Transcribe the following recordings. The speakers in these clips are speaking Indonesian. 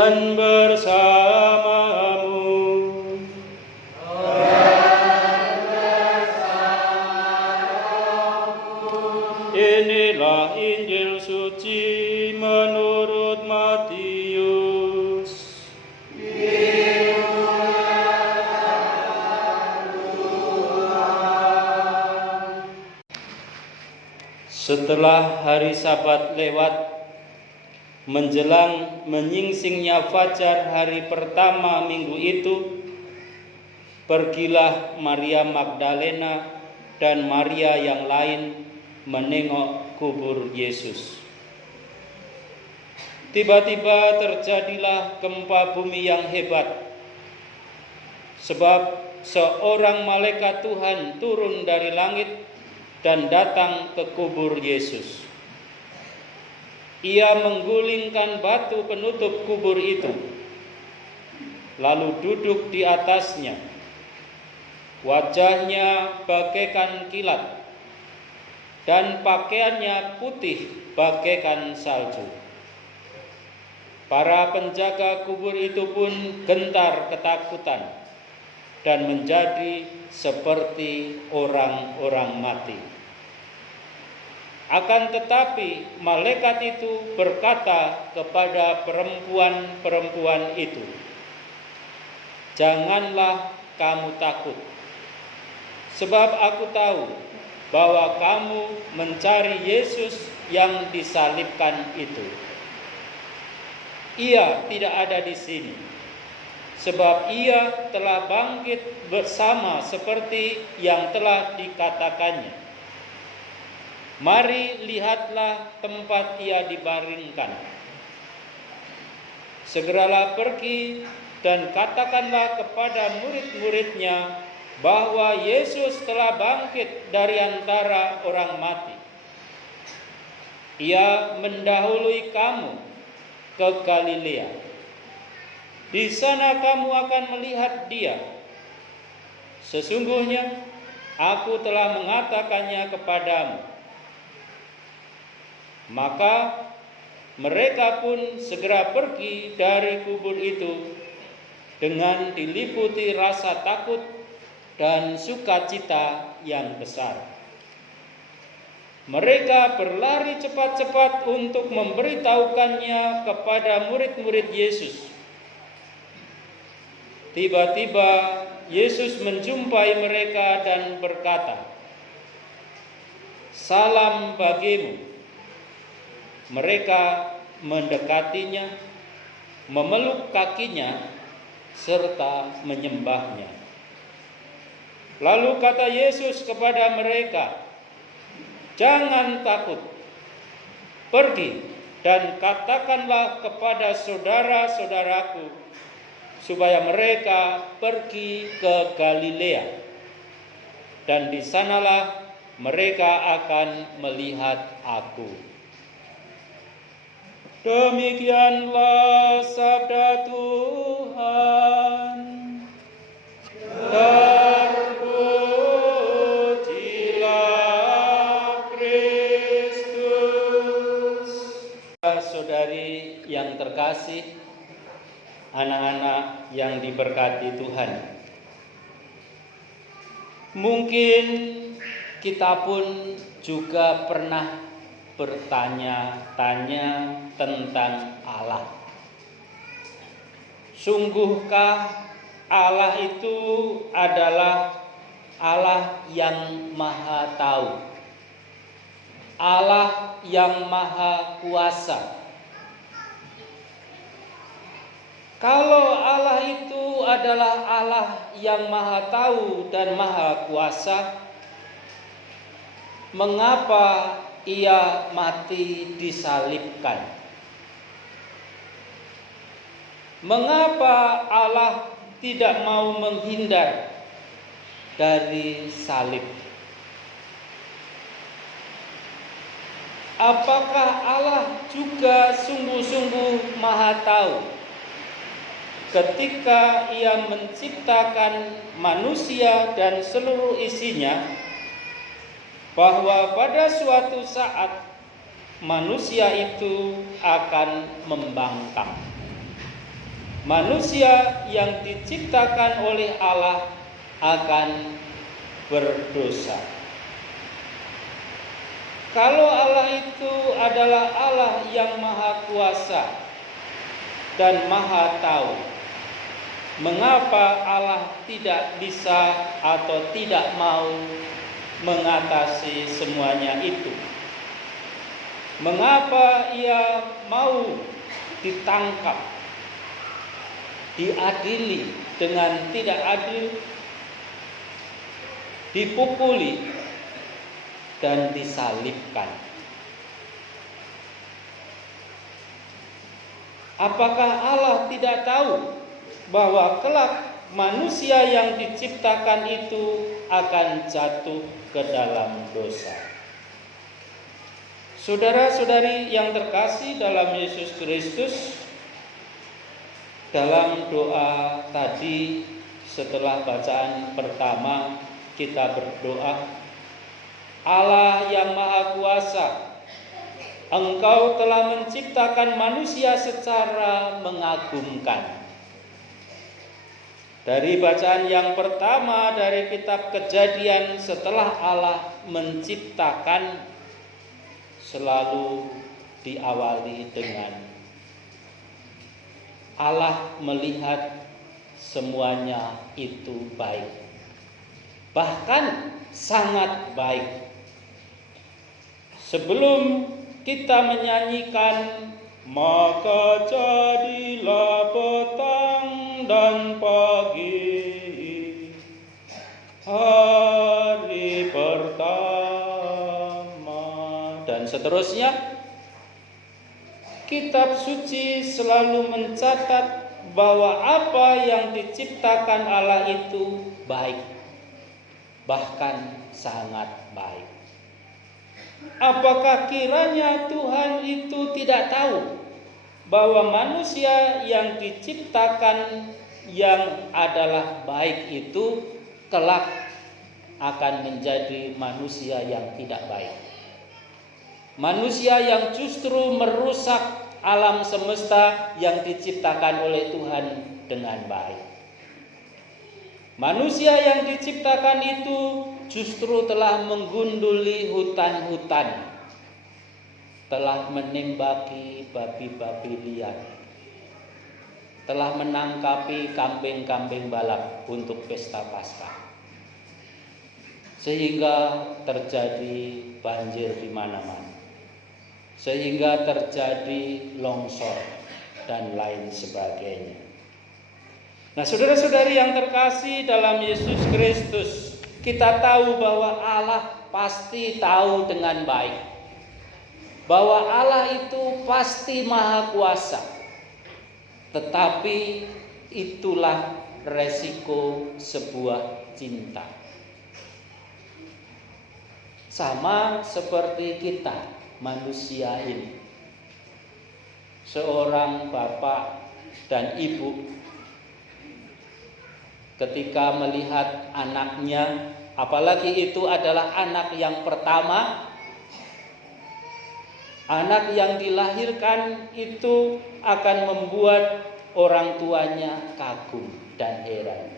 Tuhan bersamamu. Inilah Injil suci menurut Matius. Setelah hari Sabat lewat, menjelang menyingsingnya fajar hari pertama minggu itu, pergilah Maria Magdalena dan Maria yang lain menengok kubur Yesus. Tiba-tiba terjadilah gempa bumi yang hebat, sebab seorang malaikat Tuhan turun dari langit dan datang ke kubur Yesus. Ia menggulingkan batu penutup kubur itu, lalu duduk di atasnya. Wajahnya bagaikan kilat, dan pakaiannya putih bagaikan salju. Para penjaga kubur itu pun gentar ketakutan dan menjadi seperti orang-orang mati. Akan tetapi malaikat itu berkata kepada perempuan-perempuan itu, "Janganlah kamu takut, sebab aku tahu bahwa kamu mencari Yesus yang disalibkan itu. Ia tidak ada di sini, sebab ia telah bangkit bersama seperti yang telah dikatakannya. Mari lihatlah tempat ia dibaringkan. Segeralah pergi dan katakanlah kepada murid-muridnya bahwa Yesus telah bangkit dari antara orang mati. Ia mendahului kamu ke Galilea. Di sana kamu akan melihat dia. Sesungguhnya aku telah mengatakannya kepadamu." Maka mereka pun segera pergi dari kubur itu dengan diliputi rasa takut dan sukacita yang besar. Mereka berlari cepat-cepat untuk memberitahukannya kepada murid-murid Yesus. Tiba-tiba Yesus menjumpai mereka dan berkata, "Salam bagimu." Mereka mendekatinya, memeluk kakinya, serta menyembahnya. Lalu kata Yesus kepada mereka, "Jangan takut. Pergi dan katakanlah kepada saudara-saudaraku supaya mereka pergi ke Galilea, dan di sanalah mereka akan melihat aku." Demikianlah sabda Tuhan. Terpujilah Kristus. Saudari yang terkasih, anak-anak yang diberkati Tuhan, mungkin kita pun juga pernah bertanya-tanya tentang Allah. Sungguhkah Allah itu adalah Allah yang Maha Tahu, Allah yang Maha Kuasa? Kalau Allah itu adalah Allah yang Maha Tahu dan Maha Kuasa, mengapa ia mati disalibkan? Mengapa Allah tidak mau menghindar dari salib? Apakah Allah juga sungguh-sungguh Maha Tahu ketika ia menciptakan manusia dan seluruh isinya, bahwa pada suatu saat manusia itu akan membangkang? manusia yang diciptakan oleh Allah akan berdosa. Kalau Allah itu adalah Allah yang maha kuasa dan maha tahu, mengapa Allah tidak bisa atau tidak mau mengatasi semuanya itu? Mengapa Ia mau ditangkap, diadili dengan tidak adil, dipukuli, dan disalibkan? Apakah Allah tidak tahu bahwa kelak manusia yang diciptakan itu akan jatuh ke dalam dosa? Saudara-saudari yang terkasih dalam Yesus Kristus, dalam doa tadi setelah bacaan pertama kita berdoa, Allah yang Maha Kuasa, Engkau telah menciptakan manusia secara mengagumkan. Dari bacaan yang pertama dari kitab Kejadian, setelah Allah menciptakan, selalu diawali dengan Allah melihat semuanya itu baik, bahkan sangat baik. Sebelum kita menyanyikan maka jadilah petang dan pagi, hari pertama, dan seterusnya, kitab suci selalu mencatat bahwa apa yang diciptakan Allah itu baik, bahkan sangat baik. Apakah kiranya Tuhan itu tidak tahu bahwa manusia yang diciptakan yang adalah baik itu kelak akan menjadi manusia yang tidak baik? Manusia yang justru merusak alam semesta yang diciptakan oleh Tuhan dengan baik. Manusia yang diciptakan itu justru telah menggunduli hutan-hutan, telah menembaki babi-babi liar, telah menangkapi kambing-kambing balap untuk pesta Paskah, sehingga terjadi banjir di mana-mana, sehingga terjadi longsor dan lain sebagainya. Nah, saudara-saudari yang terkasih dalam Yesus Kristus, kita tahu bahwa Allah pasti tahu dengan baik bahwa Allah itu pasti maha kuasa. Tetapi itulah resiko sebuah cinta. Sama seperti kita manusia ini, seorang bapak dan ibu ketika melihat anaknya, apalagi itu adalah anak yang pertama, anak yang dilahirkan itu akan membuat orang tuanya kagum dan heran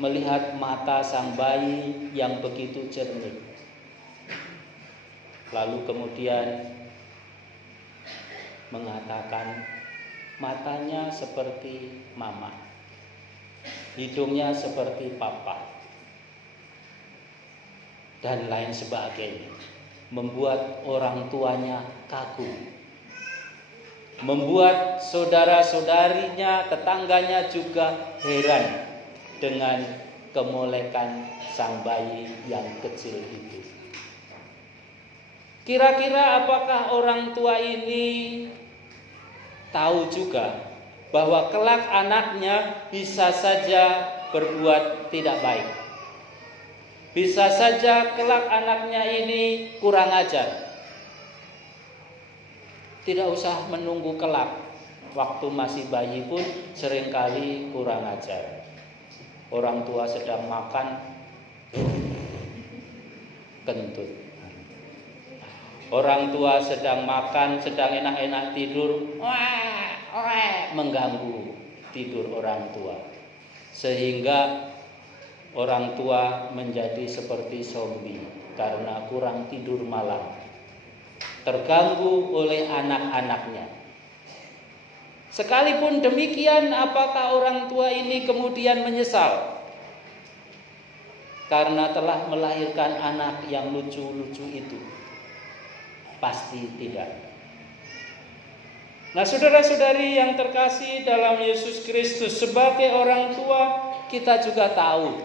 melihat mata sang bayi yang begitu jernih. Lalu kemudian mengatakan, matanya seperti mama, hidungnya seperti papa, dan lain sebagainya, membuat orang tuanya kagum, membuat saudara-saudarinya, tetangganya juga heran dengan kemolekan sang bayi yang kecil itu. Kira-kira apakah orang tua ini tahu juga bahwa kelak anaknya bisa saja berbuat tidak baik? Bisa saja kelak anaknya ini kurang ajar. Tidak usah menunggu kelak, waktu masih bayi pun seringkali kurang ajar. Orang tua sedang makan, kentut. Orang tua sedang makan, sedang enak-enak tidur, mengganggu. tidur orang tua, sehingga orang tua menjadi seperti zombie karena kurang tidur malam, terganggu oleh anak-anaknya. Sekalipun demikian, apakah orang tua ini kemudian menyesal karena telah melahirkan anak yang lucu-lucu itu? Pasti tidak. Nah, saudara-saudari yang terkasih dalam Yesus Kristus, sebagai orang tua kita juga tahu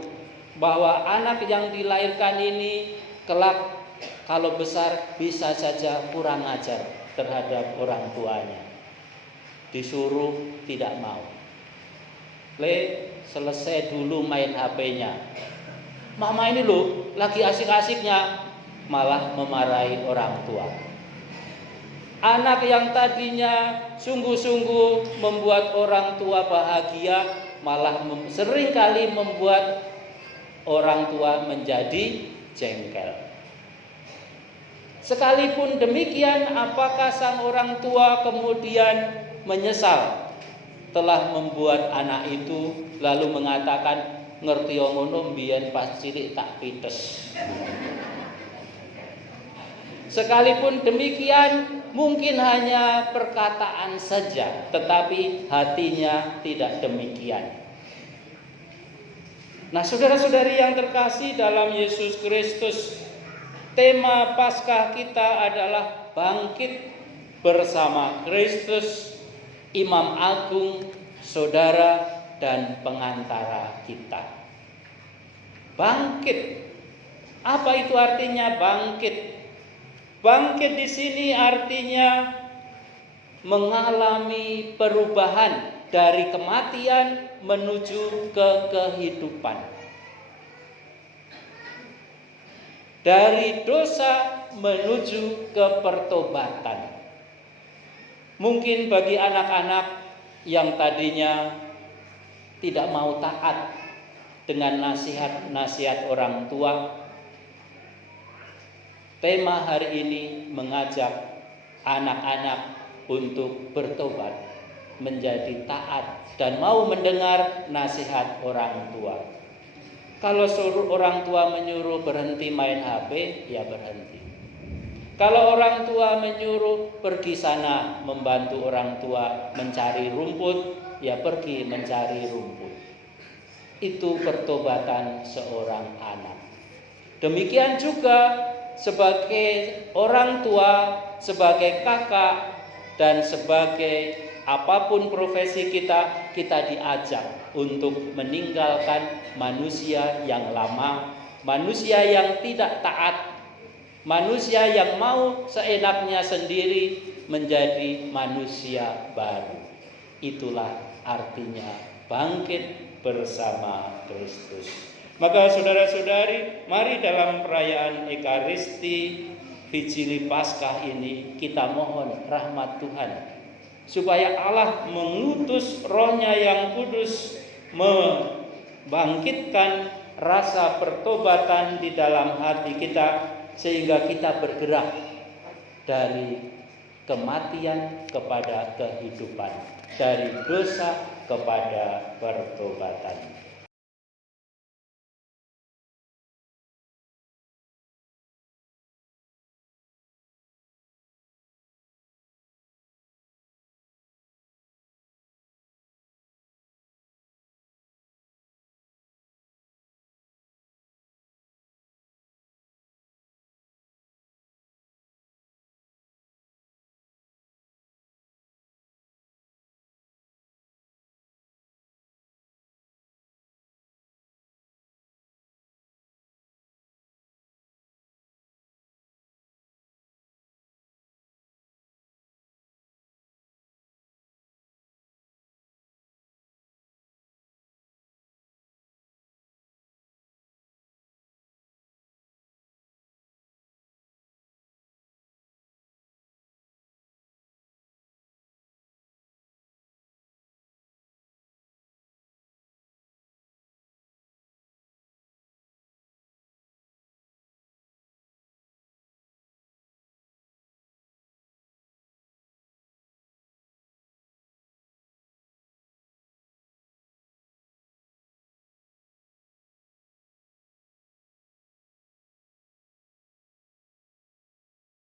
bahwa anak yang dilahirkan ini kelak kalau besar bisa saja kurang ajar terhadap orang tuanya. Disuruh tidak mau. Selesai dulu main HP-nya. Mama ini loh lagi asik-asiknya, malah memarahi orang tua. Anak yang tadinya sungguh-sungguh membuat orang tua bahagia, malah seringkali membuat orang tua menjadi jengkel. Sekalipun demikian, apakah sang orang tua kemudian menyesal telah membuat anak itu lalu mengatakan, ngerti ngono mbiyen pas cilik tak pites. Sekalipun demikian, mungkin hanya perkataan saja, tetapi hatinya tidak demikian. Nah, saudara-saudari yang terkasih dalam Yesus Kristus, tema Paskah kita adalah bangkit bersama Kristus, Imam Agung, saudara dan pengantara kita. Bangkit. Apa itu artinya bangkit? Bangkit di sini artinya mengalami perubahan dari kematian menuju ke kehidupan. Dari dosa menuju ke pertobatan. Mungkin bagi anak-anak yang tadinya tidak mau taat dengan nasihat-nasihat orang tua, tema hari ini mengajak anak-anak untuk bertobat, menjadi taat dan mau mendengar nasihat orang tua. Kalau suruh orang tua menyuruh berhenti main HP, ya berhenti. Kalau orang tua menyuruh pergi sana membantu orang tua mencari rumput, ya pergi mencari rumput. Itu pertobatan seorang anak. Demikian juga sebagai orang tua, sebagai kakak, dan sebagai apapun profesi kita diajak untuk meninggalkan manusia yang lama, manusia yang tidak taat, manusia yang mau seenaknya sendiri menjadi manusia baru. Itulah artinya bangkit bersama Kristus. Maka saudara-saudari, mari dalam perayaan Ekaristi Vigili Paskah ini kita mohon rahmat Tuhan, supaya Allah mengutus Roh-Nya yang kudus membangkitkan rasa pertobatan di dalam hati kita, sehingga kita bergerak dari kematian kepada kehidupan, dari dosa kepada pertobatan.